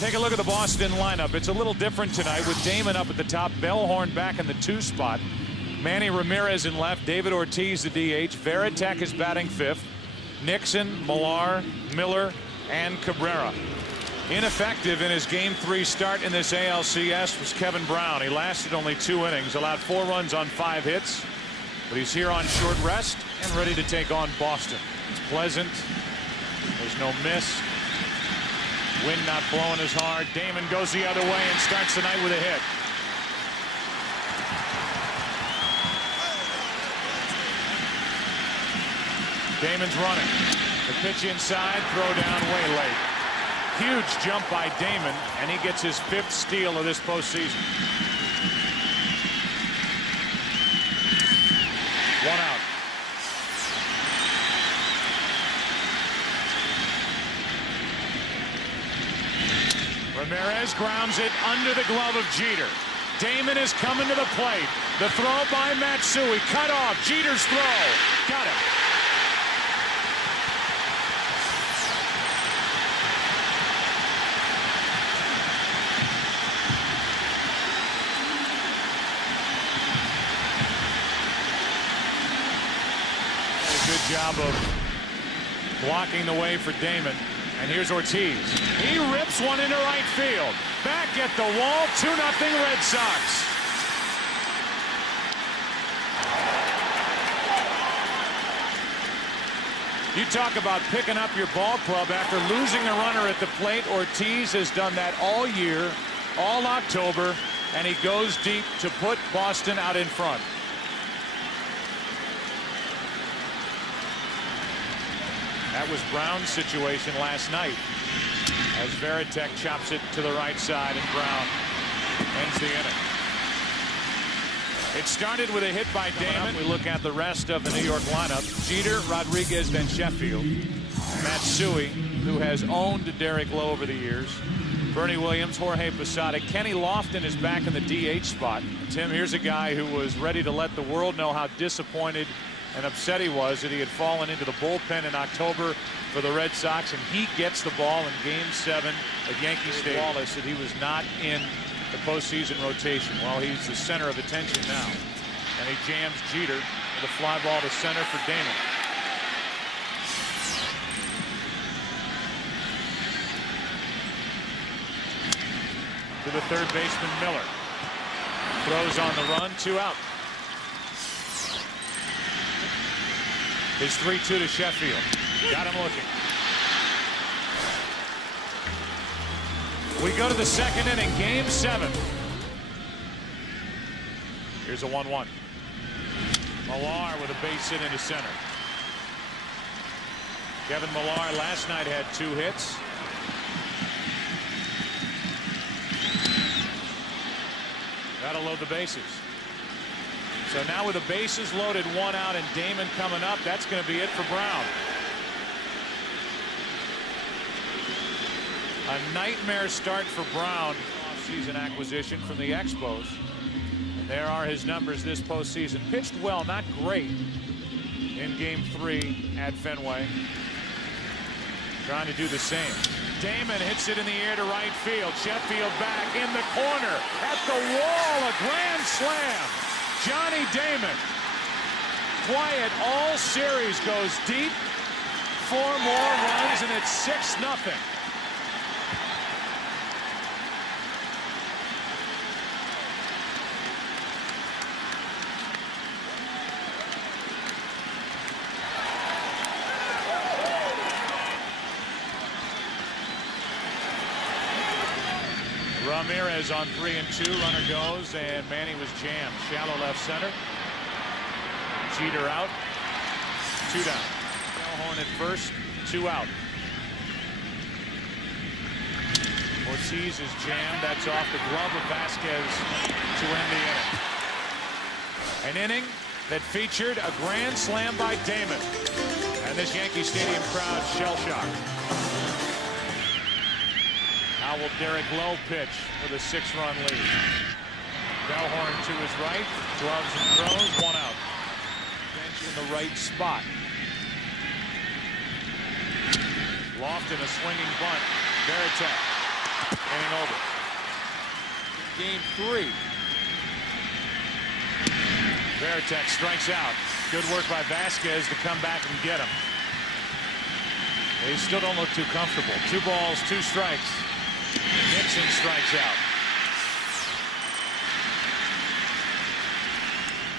Take a look at the Boston lineup. It's a little different tonight with Damon up at the top, Bellhorn back in the 2 spot. Manny Ramirez in left, David Ortiz the DH, Veritek is batting 5th, Nixon, Millar, Miller, and Cabrera. Ineffective in his Game 3 start in this ALCS was Kevin Brown. He lasted only 2 innings, allowed 4 runs on 5 hits, but he's here on short rest and ready to take on Boston. It's pleasant. There's no miss. Wind not blowing as hard. Damon goes the other way and starts the night with a hit. Damon's running. The pitch inside, throw down way late. Huge jump by Damon, and he gets his 5th steal of this postseason. 1 out. Ramirez grounds it under the glove of Jeter. Damon is coming to the plate. The throw by Matsui. Cut off. Jeter's throw. Got it. Good job of blocking the way for Damon. And here's Ortiz. He rips one into right field. Back at the wall, 2-0 Red Sox. You talk about picking up your ball club after losing a runner at the plate. Ortiz has done that all year, all October, and he goes deep to put Boston out in front. That was Brown's situation last night as Veritek chops it to the right side and Brown ends the inning. It started with a hit by Damon. We look at the rest of the New York lineup. Jeter, Rodriguez, then Sheffield. Matsui, who has owned Derek Lowe over the years. Bernie Williams, Jorge Posada. Kenny Lofton is back in the DH spot. Tim, here's a guy who was ready to let the world know how disappointed and upset he was that he had fallen into the bullpen in October for the Red Sox, and he gets the ball in Game 7 at Yankee Stadium. Wallace that he was not in the postseason rotation. Well, he's the center of attention now, and he jams Jeter with a fly ball to center for Damon. To the third baseman Miller. Throws on the run, 2 out. His 3-2 to Sheffield. Got him looking. We go to the 2nd inning, Game 7. Here's a 1-1. Millar with a base hit into center. Kevin Millar last night had 2 hits. That'll load the bases. So now with the bases loaded, 1 out, and Damon coming up, that's going to be it for Brown. A nightmare start for Brown. Off-season acquisition from the Expos. And there are his numbers this postseason. Pitched well, not great in Game 3 at Fenway. Trying to do the same. Damon hits it in the air to right field. Sheffield back in the corner. At the wall, a grand slam. Johnny Damon, quiet all series, goes deep. 4 more runs, and it's 6-0. Ramirez on 3-2. Runner goes, and Manny was jammed. Shallow left center. Jeter out. 2 down. Bellhorn at first. 2 out. Ortiz is jammed. That's off the glove of Vasquez to end the inning. An inning that featured a grand slam by Damon. And this Yankee Stadium crowd shell-shocked. How will Derek Lowe pitch with a 6-run lead? Bellhorn to his right, gloves and throws, 1 out. Bench in the right spot. Lofton a swinging bunt. Veritek Inning over. Game 3. Veritek strikes out. Good work by Vasquez to come back and get him. They still don't look too comfortable. 2 balls, 2 strikes. Nixon strikes out.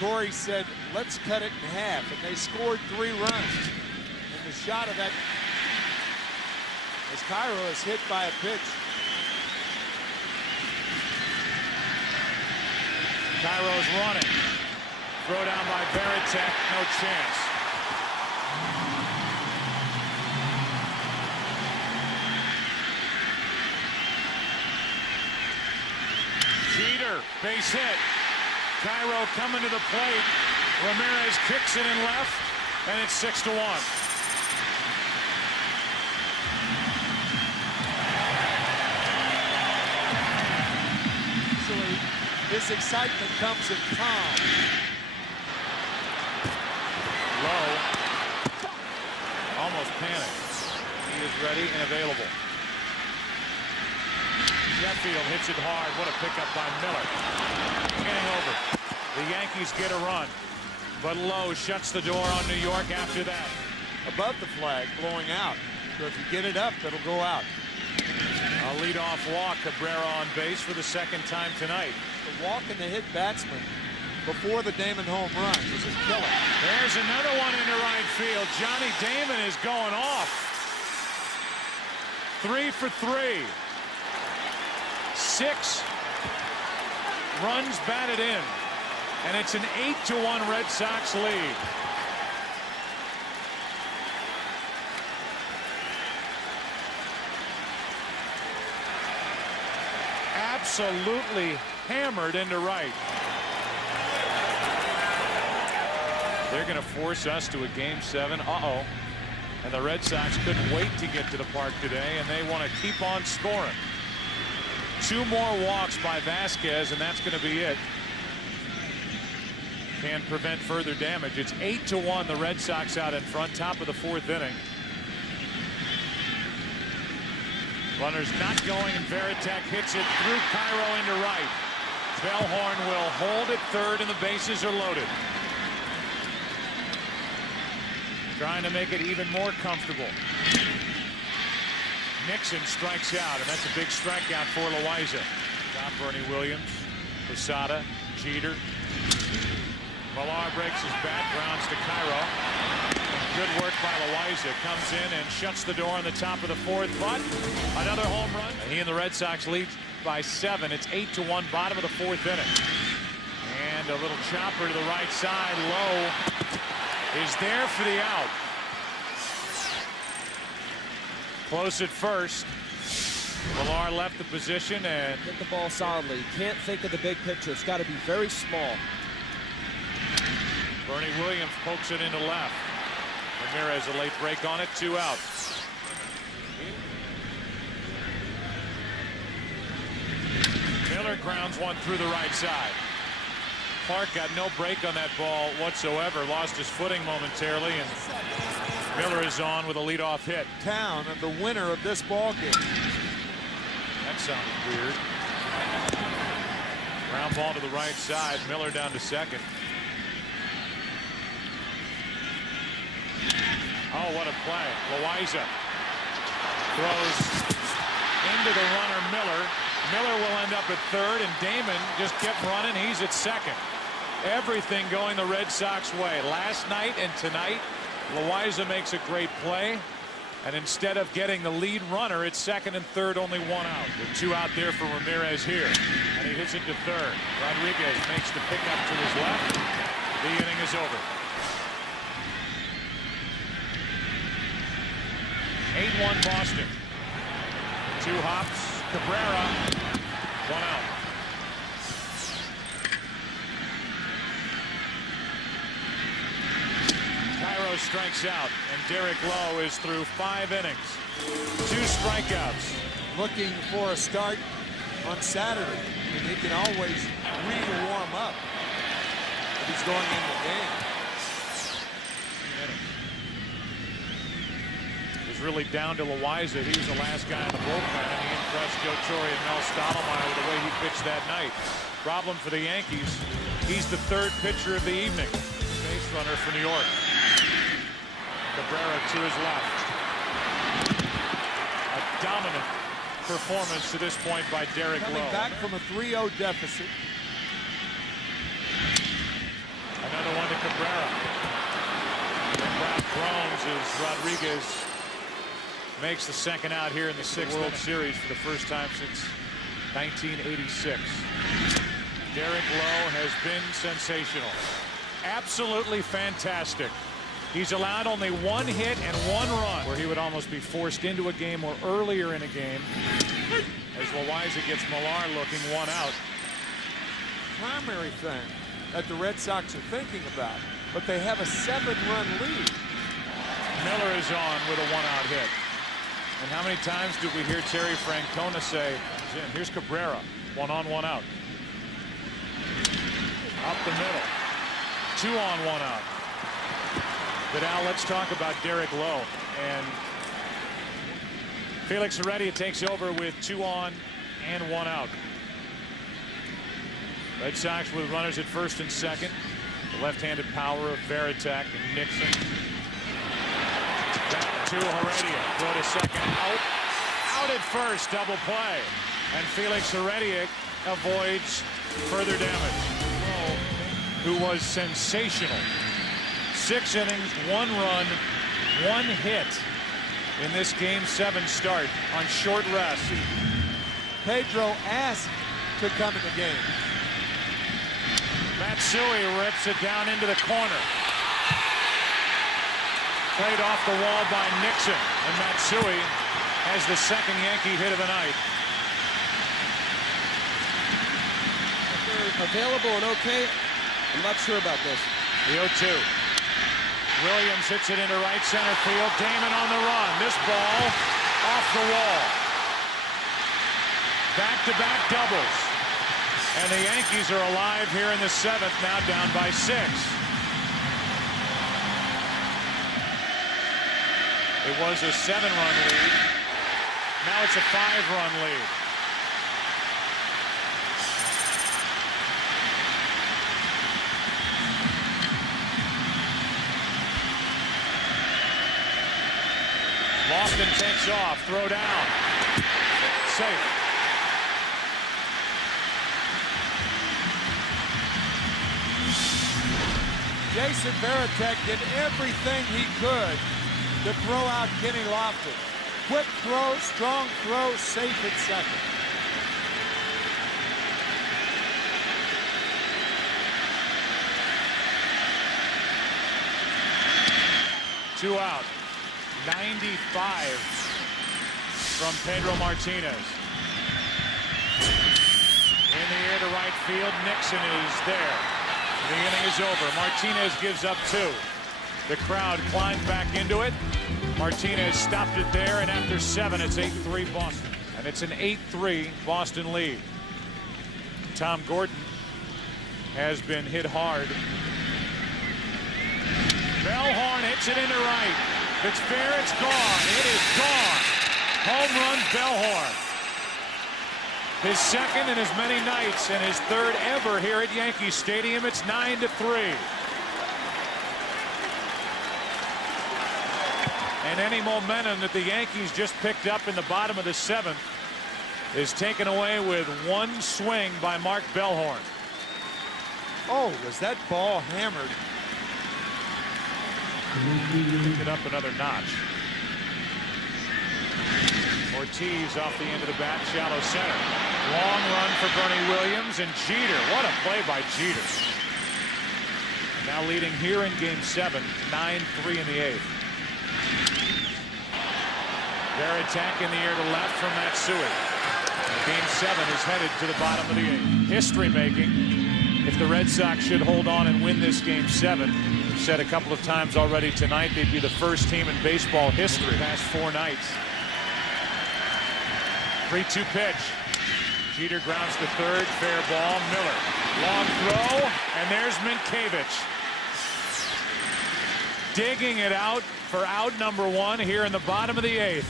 Torrey said, let's cut it in half, and they scored 3 runs. And the shot of that, as Cairo is hit by a pitch. Cairo's running. Throw down by Veritek, no chance. Jeter, base hit. Cairo coming to the plate. Ramirez kicks it in left, and it's 6-1. Usually, this excitement comes in calm. Lowe almost panicked. He is ready and available. Sheffield hits it hard. What a pickup by Miller. Inning over. The Yankees get a run, but Lowe shuts the door on New York after that. Above the flag, blowing out. So if you get it up, it'll go out. A leadoff walk. Cabrera on base for the 2nd time tonight. The walk and the hit batsman before the Damon home run was a killer. There's another one into right field. Johnny Damon is going off. 3 for 3. 6 runs batted in, and it's an 8-1 Red Sox lead. Absolutely hammered into right. They're going to force us to a Game 7. And the Red Sox couldn't wait to get to the park today, and they want to keep on scoring. 2 more walks by Vasquez, and that's going to be it. Can prevent further damage. It's 8-1. The Red Sox out in front, top of the 4th inning. Runners not going, and Veritek hits it through Cairo into right. Bellhorn will hold at 3rd, and the bases are loaded. Trying to make it even more comfortable. Nixon strikes out, and that's a big strikeout for Loaiza. Top Bernie Williams, Posada, Jeter. Millar breaks his bat, grounds to Cairo. Good work by Loaiza. Comes in and shuts the door on the top of the 4th, but another home run. He and the Red Sox lead by 7. It's 8-1, bottom of the 4th inning. And a little chopper to the right side. Lowe is there for the out. Close at first. Millar left the position and hit the ball solidly. Can't think of the big picture. It's got to be very small. Bernie Williams pokes it into left. Ramirez a late break on it. 2 outs. Miller grounds one through the right side. Clark got no break on that ball whatsoever. Lost his footing momentarily, and Miller is on with a leadoff hit. Town and the winner of this ball game. That sounded weird. Ground ball to the right side. Miller down to 2nd. Oh, what a play. Loaiza throws into the runner Miller. Miller will end up at 3rd, and Damon just kept running. He's at 2nd. Everything going the Red Sox way. Last night and tonight, Loaiza makes a great play, and instead of getting the lead runner at 2nd and 3rd, only 1 out. With 2 out there for Ramirez here, and he hits it to 3rd. Rodriguez makes the pickup to his left. The inning is over. 8-1 Boston. 2 hops. Cabrera. 1 out. Cairo strikes out, and Derek Lowe is through 5 innings. 2 strikeouts. Looking for a start on Saturday. And he can always warm up if he's going in the game. The was really down to Loiza. He was the last guy in the bullpen, and he impressed Joe Torre and Mel Stottlemyre with the way he pitched that night. Problem for the Yankees, he's the third pitcher of the evening. Base runner for New York. Cabrera to his left. A dominant performance to this point by Derek Lowe. Coming back from a 3-0 deficit. Another one to Cabrera. The crowd groans as Rodriguez makes the second out here in the sixth World Series for the first time since 1986. Derek Lowe has been sensational. Absolutely fantastic. He's allowed only one hit and one run, where he would almost be forced into a game or earlier in a game. As Loiza gets Millar looking, one out. Primary thing that the Red Sox are thinking about, but they have a 7-run lead. Miller is on with a one-out hit. And how many times did we hear Terry Francona say, here's Cabrera, one on, one out. Up the middle. 2 on, 1 out. But now let's talk about Derek Lowe. And Felix Heredia takes over with 2 on and 1 out. Red Sox with runners at first and second. The left-handed power of Varitek and Nixon. Back to Heredia. Throw to second. Out. Out at first. Double play. And Felix Heredia avoids further damage. Lowe, who was sensational. 6 innings, 1 run, 1 hit in this Game 7 start on short rest. Pedro asked to come in the game. Matsui rips it down into the corner. Played off the wall by Nixon, and Matsui has the second Yankee hit of the night. Available and okay. I'm not sure about this. The 0-2. Williams hits it into right center field. Damon on the run. This ball off the wall. Back-to-back doubles. And the Yankees are alive here in the 7th, now down by 6. It was a 7-run lead. Now it's a 5-run lead. Boston takes off, throw down. Safe. Jason Varitek did everything he could to throw out Kenny Lofton. Quick throw, strong throw, safe at second. Two out. 95 from Pedro Martinez. In the air to right field. Nixon is there. The inning is over. Martinez gives up 2. The crowd climbed back into it. Martinez stopped it there, and after 7, it's 8-3 Boston. And it's an 8-3 Boston lead. Tom Gordon has been hit hard. Bellhorn hits it into right. If it's fair, it's gone. It is gone. Home run, Bellhorn. His second in as many nights and his third ever here at Yankee Stadium. It's 9-3. And any momentum that the Yankees just picked up in the bottom of the 7th is taken away with 1 swing by Mark Bellhorn. Oh, was that ball hammered? Picked it up another notch. Ortiz off the end of the bat, shallow center. Long run for Bernie Williams, and Jeter. What a play by Jeter. Now leading here in Game 7, 9-3 in the 8th. Varitek in the air to left from Matsui. Game 7 is headed to the bottom of the 8th. History making. If the Red Sox should hold on and win this Game 7, we've said a couple of times already tonight, they'd be the first team in baseball history past 4 nights. 3-2 pitch. Jeter grounds to third. Fair ball. Miller. Long throw. And there's Minkiewicz. digging it out for out number 1 here in the bottom of the 8th.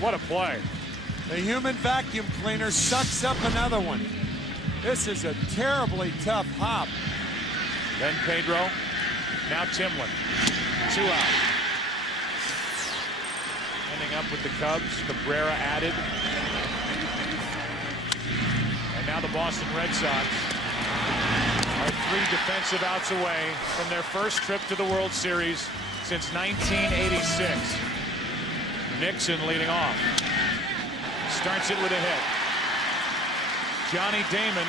What a play. The human vacuum cleaner sucks up another one. This is a terribly tough hop. Then Pedro. Now Timlin. 2 out. Ending up with the Cubs. Cabrera added. And now the Boston Red Sox are 3 defensive outs away from their first trip to the World Series since 1986. Nixon leading off. Starts it with a hit. Johnny Damon,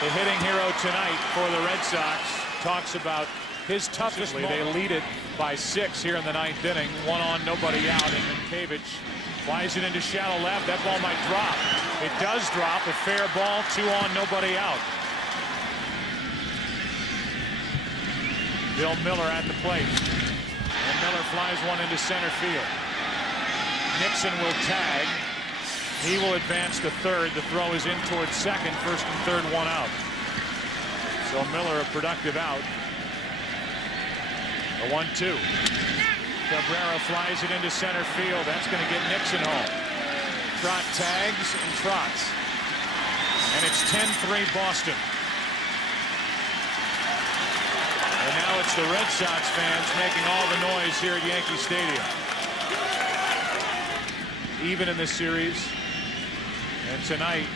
the hitting hero tonight for the Red Sox, talks about his toughest moment. They lead it by 6 here in the 9th inning. 1 on, nobody out, and Minkavich flies it into shallow left. That ball might drop. It does drop. A fair ball. 2 on, nobody out. Bill Miller at the plate. And Miller flies one into center field. Nixon will tag. He will advance to third. The throw is in towards second. First and third, 1 out. So Miller a productive out. A 1-2. Cabrera flies it into center field. That's going to get Nixon home. Trot tags and trots. And it's 10-3 Boston. And now it's the Red Sox fans making all the noise here at Yankee Stadium. Even in this series. And tonight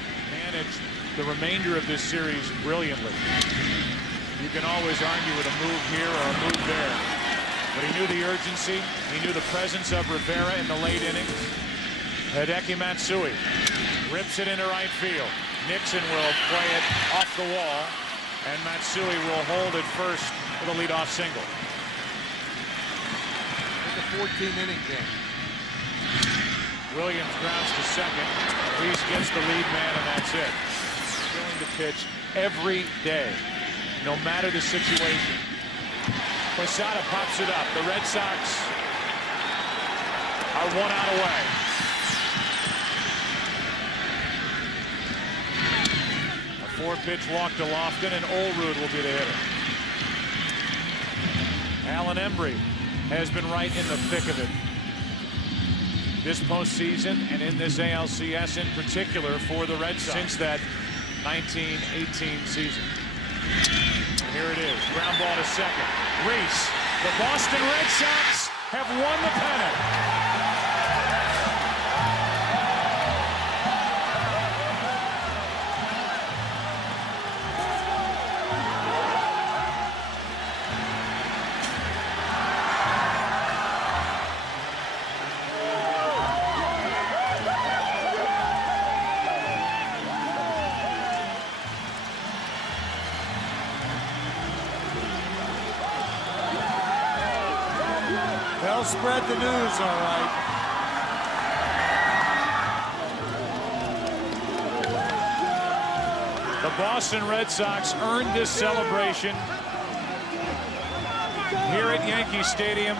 managed the remainder of this series brilliantly. You can always argue with a move here or a move there. But he knew the urgency. He knew the presence of Rivera in the late innings. Hideki Matsui rips it into right field. Nixon will play it off the wall. And Matsui will hold it first for the leadoff single. It's a 14-inning game. Williams grounds to second. Reese gets the lead man, and that's it. Willing to pitch every day, no matter the situation. Posada pops it up. The Red Sox are 1 out away. A 4-pitch walk to Lofton, and Olerud will be the hitter. Alan Embry has been right in the thick of it this postseason and in this ALCS in particular for the Red Sox since that 1918 season. And here it is. Ground ball to second. Reese. The Boston Red Sox have won the pennant. They'll spread the news, all right. The Boston Red Sox earned this celebration here at Yankee Stadium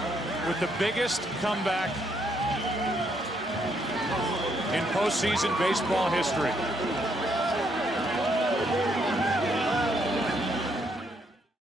with the biggest comeback in postseason baseball history.